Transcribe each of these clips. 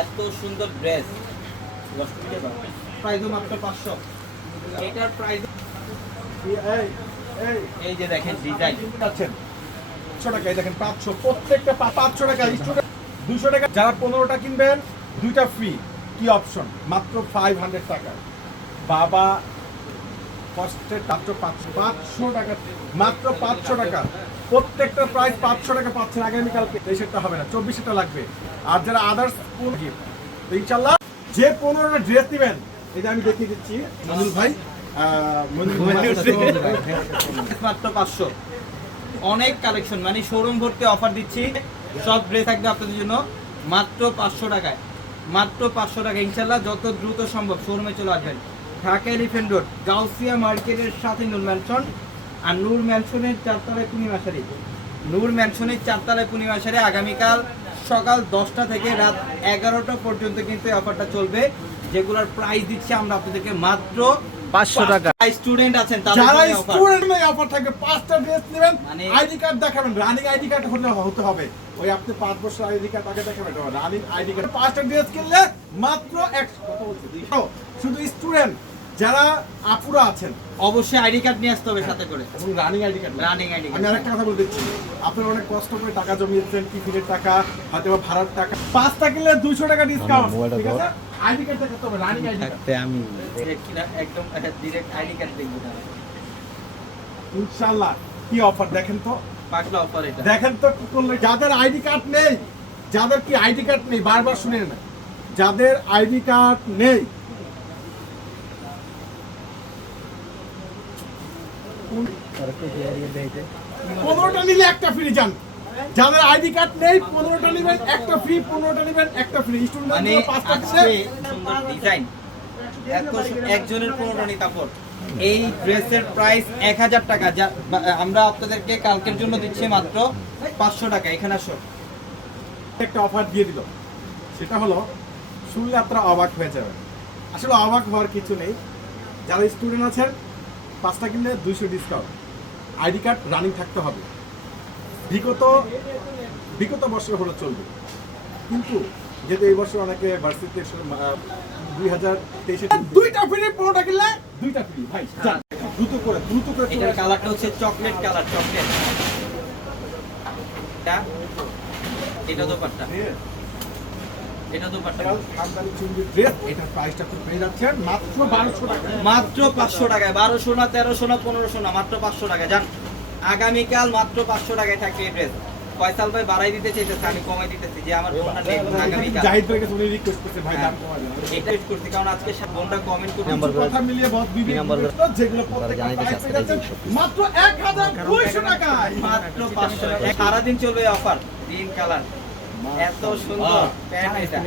এত সুন্দর ড্রেস প্রাইসও মাত্র পাঁচশো। এটার প্রাইস এই যে দেখেন ডিজাইন পাচ্ছেন পাঁচশো দেখেন পাঁচশো। প্রত্যেকটা পাঁচশো টাকা দুশো টাকা। যারা পনেরোটা কিনবেন দুইটা ফ্রি কি অপশন মাত্র ফাইভ হান্ড্রেড টাকা। বাবা ফার্স্টে মাত্র পাঁচশো পাঁচশো টাকা। মাত্র পাঁচশো টাকা। প্রত্যেকটা প্রাইস পাঁচশো টাকা পাচ্ছেন আগামীকালকে। তেইশেরটা হবে না। চব্বিশেরটা লাগবে। আর যারা আদার্স তো ইনশাল্লাহ যে পনেরোটা ড্রেস নেবেন এটা আমি দেখিয়ে দিচ্ছি। ভাই ভাই মাত্র পাঁচশো। অনেক কালেকশন মানে শোরুম ভর্তি অফার দিচ্ছি। সব ড্রেস থাকবে আপনাদের জন্য মাত্র পাঁচশো টাকায়। মাত্র পাঁচশো টাকা ইনশাল্লাহ যত দ্রুত সম্ভব শোরুমে চলে আসবেন। ঢাকা এলিফেন্ট রোড গাউসিয়া মার্কেটের সাথে নূর ম্যানশন আর নূর ম্যানশনের চারতলায় পূর্ণিমাশারি নূর ম্যানশনের চারতলায় পূর্ণিমাশারি আগামীকাল সকাল দশটা থেকে রাত এগারোটা পর্যন্ত কিন্তু এই অফারটা চলবে। যেগুলোর প্রাইস দিচ্ছি আমরা আপনাদেরকে মাত্র পাঁচশো টাকা। স্টুডেন্ট আছেন যারা তাদের জন্য offer। স্টুডেন্ট এই অফার থাকবে পাঁচটা ড্রেস নেবেন মানে- আইডি কার্ড দেখাবেন। রানিং আইডি কার্ড হলে হতে হবে। ওই আপনি পাঁচ বছর আইডি কার্ড আগে দেখাবেন রানিং আইডি কার্ড পাঁচটা ড্রেস কিনলে মাত্র এক কথা বলছি? দুইশো। শুধু স্টুডেন্ট যারা আপুরা আছেন অবশ্যই আইডি কার্ড নিয়ে আসতে হবে সাথে করে। এবং running ID card running ID আমি আরেকটা কথা বলে দিচ্ছি আপনারা অনেক কষ্ট করে টাকা জমিয়েছেন টিফিনের টাকা হয়তো বা ভাড়ার টাকা। পাঁচটা কিনলে দুইশো টাকা ডিসকাউন্ট ঠিক আছে? আইডি কার্ড দেখাতে হবে রানিং আইডি কার্ড। থাকতে আমি একদম ডিরেক্ট আইডি কার্ড দেখব না ইনশাল্লাহ কি অফার দেখেন তো। পাগলা অফার এটা। দেখেন তো কি করলে যাদের আইডি কার্ড নেই যাদের কি আইডি কার্ড নেই বারবার শুনে না যাদের আইডি কার্ড নেই পনেরোটা নিলে একটা ফ্রি যান। যাদের আইডি কার্ড নেই পনেরোটা নেবেন একটা ফ্রি পনেরোটা নেবেন একটা ফ্রি মানে স্টুডেন্ট পাঁচটা আজকে ডিজাইন একজনের পনেরোটানি কাপড় এই ড্রেসের প্রাইস এক হাজার টাকা যা আমরা আপনাদেরকে কালকের জন্য দিচ্ছি মাত্র পাঁচশো টাকা এখানে আসো একটা অফার দিয়ে দিল। সেটা হলো শুনলে আপনারা অবাক হয়ে যাবেন। আসলে অবাক হওয়ার কিছু নেই। যারা স্টুডেন্ট আছেন পাঁচটা কিনলে দুইশো ডিসকাউন্ট আইডি কার্ড রানিং থাকতে হবে। বিগত বিগত বছর হলো চলবে। কিন্তু যেহেতু এই বছর অনেকে ভার্সিটিতে দুই হাজার তেইশে দুইটা ফ্রি পনেরোটা কিনলে? দুইটা ফ্রি ভাই যান, দ্রুত করে দ্রুত করে এটার কালারটা হচ্ছে চকলেট কালার চকলেট এটা? এটা দোপাট্টা। এটা দোপাট্টা খানদানি চুন্ডি ড্রেস এটার প্রাইসটা খুব পেয়ে যাচ্ছেন মাত্র বারোশো টাকা। মাত্র পাঁচশো টাকায় বারোশো না তেরোশো না পনেরোশো না মাত্র পাঁচশো টাকা জান আগামীকাল মাত্র পাঁচশো টাকায় থাকবে এই ড্রেস ফয়সাল ভাই বাড়াই দিতে চাইতেছে আমি কমাই দিতেছি যে আমার বোনটা নেই আগামীকাল। জাহিদ ভাইকে উনি রিকোয়েস্ট করছে ভাই দাম কমায় দেন এটা use কারণ আজকে সা- বোনটা কমেন্ট করে নাম্বার কথা মিলিয়ে বহুত বিভিন্ন নাম্বার যেগুলো প্রত্যেকটা জানাইতে price চাচ্ছে, পেয়ে যাচ্ছেন মাত্র 1200 টাকায়। মাত্র পাঁচশো টাকা। সারাদিন চলবে অফার তিন কালার। এত সুন্দর আহ, প্যান্ট এটা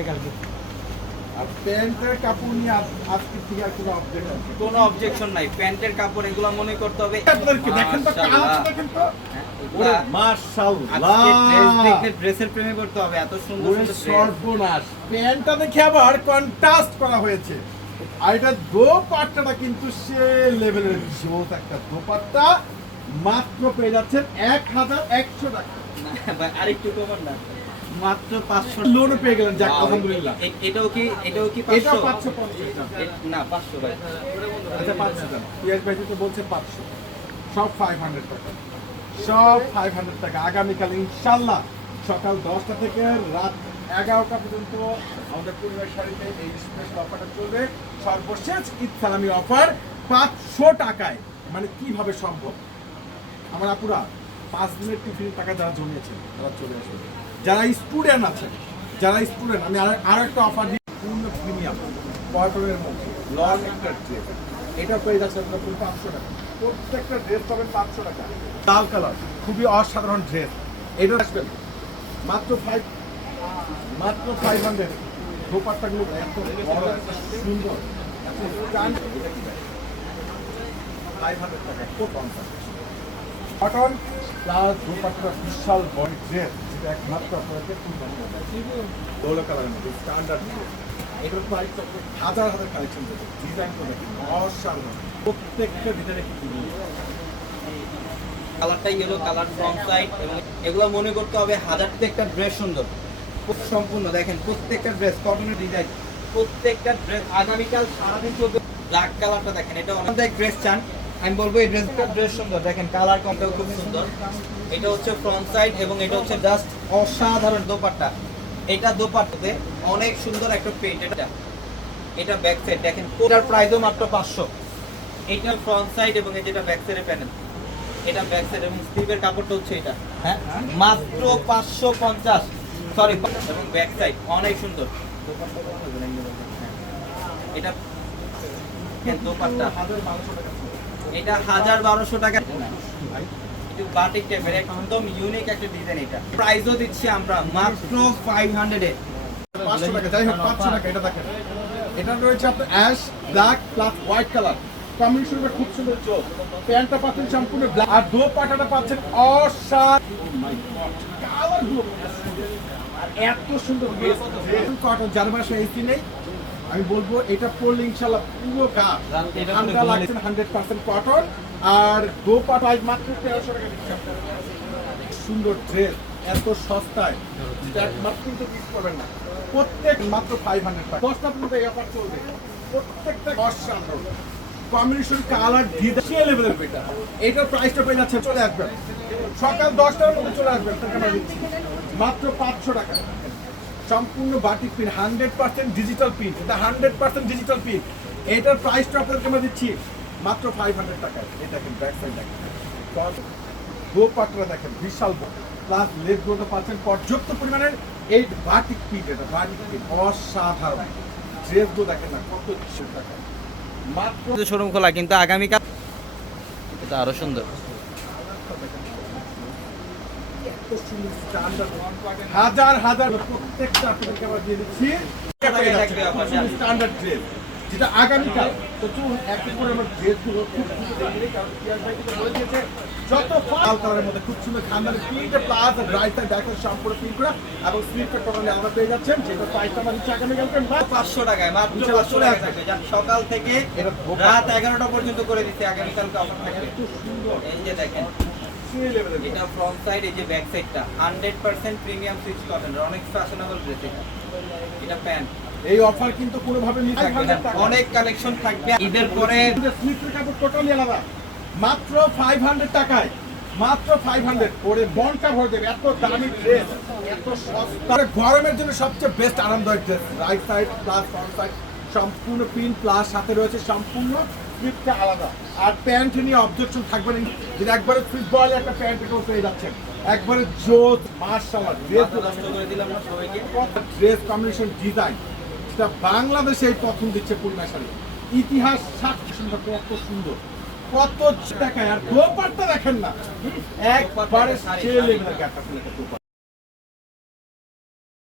প্যান্টের কাপড় নিয়ে আজকে থেকে আর কোনো update কোনো অবজেকশন নাই। প্যান্টের কাপড় এগুলো মনে করতে হবে। দেখেন তো কাজ দেখেন তো। হ্যাঁ, ড্রেসের প্রেমে করতে হবে। এত সুন্দর। সর্বনাশ। প্যান্টটা দেখে আবার কন্ট্রাস্ট করা হয়েছে। আর এটা দোপাট্টাটা কিন্তু সে লেভেলের জোত একটা দোপাট্টা। মাত্র পেয়ে যাচ্ছেন এক হাজার একশো টাকা। আরেকটু কমান না। মাত্র পাঁচশো লোনও পেয়ে গেলেন যাক আলহামদুলিল্লাহ। এটাও কি এটাও কি এটা পাঁচশো? পাঁচশো পঞ্চাশ টাকা এ- না পাঁচশো ভাই। আচ্ছা পাঁচশো টাকা পিয়াজ ভাই তো বলছে পাঁচশো। সব ফাইভ হান্ড্রেড টাকা। সব ফাইভ হান্ড্রেড টাকা। আগামীকাল ইনশাল্লাহ সকাল দশটা থেকে রাত এগারোটা পর্যন্ত আমাদের পরিবার শাড়িতে এই স্পেশাল অফারটা চলবে। সর্বশেষ ঈদ সালামি অফার পাঁচশো টাকায়। মানে কীভাবে সম্ভব? আমার আপুরা পাঁচ দিনের টিফিনের টাকা যারা জমিয়েছেন তারা চলে আসবে। যারা স্টুডেন্ট আছেন, যারা স্টুডেন্ট, আমি আর একটা অফার দিই, পূর্ণ প্রিমিয়াম পয়টনের মধ্যে লং একটা ড্রেস এটা পেয়ে যাচ্ছে আপনার পুরো পাঁচশো টাকা। প্রত্যেকটা ড্রেস পাবেন পাঁচশো টাকা। লাল কালার খুবই অসাধারণ ড্রেস এটা আসবেন মাত্র ফাইভ মাত্র ফাইভ হান্ড্রেড দোপাট্টাগুলো এত বড়, সুন্দর। এত ফাইভ হান্ড্রেড টাকা খুব কম কটন প্লাস দোপাট্টা বিশাল বড় ড্রেস যেটা একমাত্র আপনাকে খুব দৌলো কালারের মধ্যে স্ট্যান্ডার্ড এটার প্রাইস হাজার হাজার কালেকশন দেবে ডিজাইন করে প্রত্যেকটা ডিজাইনে কিন্তু কালারটা ইয়েলো কালার ফ্রন্ট সাইড এগুলো মনে করতে হবে হাজারতে একটা ড্রেস সুন্দর। সম্পূর্ণ, দেখেন, প্রত্যেকটা ড্রেস কটনের ডিজাইন প্রত্যেকটা ড্রেস আগামীকাল সারাদিন চলবে ব্ল্যাক কালারটা দেখেন, এটা অনেক ড্রেস চান। আমি বলব এই ড্রেসটা ড্রেস সুন্দর। দেখেন কালার কমটাও খুব সুন্দর। এটা হচ্ছে ফ্রন্ট সাইড এবং এটা হচ্ছে জাস্ট অসাধারণ দোপাট্টা। এটা দোপাট্টাতে অনেক সুন্দর একটা প্রিন্ট এটা এটা ব্যাক সাইড দেখেন এটার প্রাইসও মাত্র পাঁচশো। এটা ফ্রন্ট সাইড এবং এই যেটা ব্যাক সাইডের প্যানেল এটা ব্যাক সাইড এবং স্লিভের কাপড়টা হচ্ছে এটা। হ্যাঁ? মাত্র পাঁচশো পঞ্চাশ। সরি এবং ব্যাক সাইড অনেক সুন্দর। এটা হ্যাঁ, দোপাট্টা। এটা হাজার বারোশো টাকা। বাটিক টাইপের একদম ইউনিক একটা ডিজাইন এটা। প্রাইসও দিচ্ছি আমরা মাত্র ফাইভ হান্ড্রেডে পাঁচশো টাকা যাই হোক পাঁচশো টাকা এটা দেখেন। এটা রয়েছে আপনার ash black plus white colour খুব সুন্দর চোখ। প্যান্টটা পাচ্ছেন সম্পূর্ণ ব্ল্যাক আর দো পাটাটা পাচ্ছেন অসাধারণ। কালার আর এত সুন্দর। কটন যার এসি নেই আমি বলব এটা পরলে ইনশাল্লাহ পুরো এটা ঠান্ডা লাগছে হান্ড্রেড পার্সেন্ট কটন আর দো পাটা মাত্র তেরোশো টাকা সুন্দর ড্রেস এত সস্তায়। একমাত্র কিন্তু মিস করবেন না। প্রত্যেক মাত্র ফাইভ হান্ড্রেড টাকা। দশটা পর্যন্ত এই অফার চলবে। প্রত্যেকটা অসাধারণ কম্বিনেশন কালার ডিজাইন লেভেলের বেটা এটার প্রাইসটা পেয়ে যাচ্ছে চলে আসবেন। সকাল দশটার মধ্যে চলে আসবেন মাত্র পাঁচশো টাকা। সম্পূর্ণ batik print hundred percent digital print এটা হান্ড্রেড পার্সেন্ট ডিজিটাল পিন এটার প্রাইসটা আপনাদেরকে আমরা দিচ্ছি মাত্র ফাইভ হান্ড্রেড টাকায়। এটা দেখেন ব্যাক সাইড দেখেন। দোপাট্টা দেখেন, বিশাল প্লাস লেগগুলো পাচ্ছেন পর্যাপ্ত পরিমাণের এই বাটিক পিন এটা বাটিক পিন অসাধারণ। ড্রেসগুলো দেখেন না, কত কিছু টাকা। মাত্র শোরুম খোলা, কিন্তু আগামীকাল এটা আরও সুন্দর এত সুন্দর standard। হাজার হাজার প্রত্যেকটা আপনাদেরকে আমরা দিয়ে দিচ্ছি। স্ট্যান্ডার্ড ড্রেস যেটা আগামীকাল করে আমার ড্রেসগুলো সুন্দর দেখে নিই, কারণ পিয়াজ ভাই কিন্তু বলে দিয়েছে যত লাল কালারের মধ্যে খুব সুন্দর খান্দারের প্রিন্টে plus right side back print করা এবং স্লিপটা টোটালি আমরা পেয়ে যাচ্ছেন যেটা প্রাইসটা আমরা দিচ্ছি আগামীকালকে পাঁচশো টাকায় মাত্র পাঁচশো টাকা সকাল থেকে রাত এগারোটা পর্যন্ত করে দিচ্ছে আগামীকালকে অফার এত সুন্দর। এই যে দেখেন এটা ফ্রন্ট সাইড এই যে ব্যাক সাইডটা hundred percent premium swiss cotton অনেক ফ্যাশনেবল ড্রেস এটা। এটা প্যান্ট এই অফার কিন্তু কোনোভাবে মিস থাকবে না। অনেক কালেকশন থাকবে। ঈদের পরে স্লিপের কাপড় টোটালি আলাদা। মাত্র ফাইভ হান্ড্রেড টাকায়। মাত্র ফাইভ হান্ড্রেড পরে মনটা ভরে দেবে। এত দামি ড্রেস এত সস্তা। গরমের জন্য সবচেয়ে বেস্ট আরামদায়ক dress right side plus front side সম্পূর্ণ পিন প্লাস সাথে রয়েছে সম্পূর্ণ স্লিপটা আলাদা। আর প্যান্ট নিয়ে অবজেকশন থাকবে না। যেটা একবারে ফুটবল একটা প্যান্ট এটাও পেয়ে যাচ্ছেন একবারে জোত মার্শাল ড্রেস নষ্ট করে দিলাম না সবাইকে। ড্রেস কম্বিনেশন ডিজাইন যেটা বাংলাদেশে এই প্রথম দিচ্ছে পূর্ণা শাড়ি। ইতিহাস সাক্ষী সুন্দর কত সুন্দর কত টাকায় আর দোপাট্টা দেখেন না। একবারে শাড়ি, সে শাড়ি। লেভেলের একটা দোপাট্টা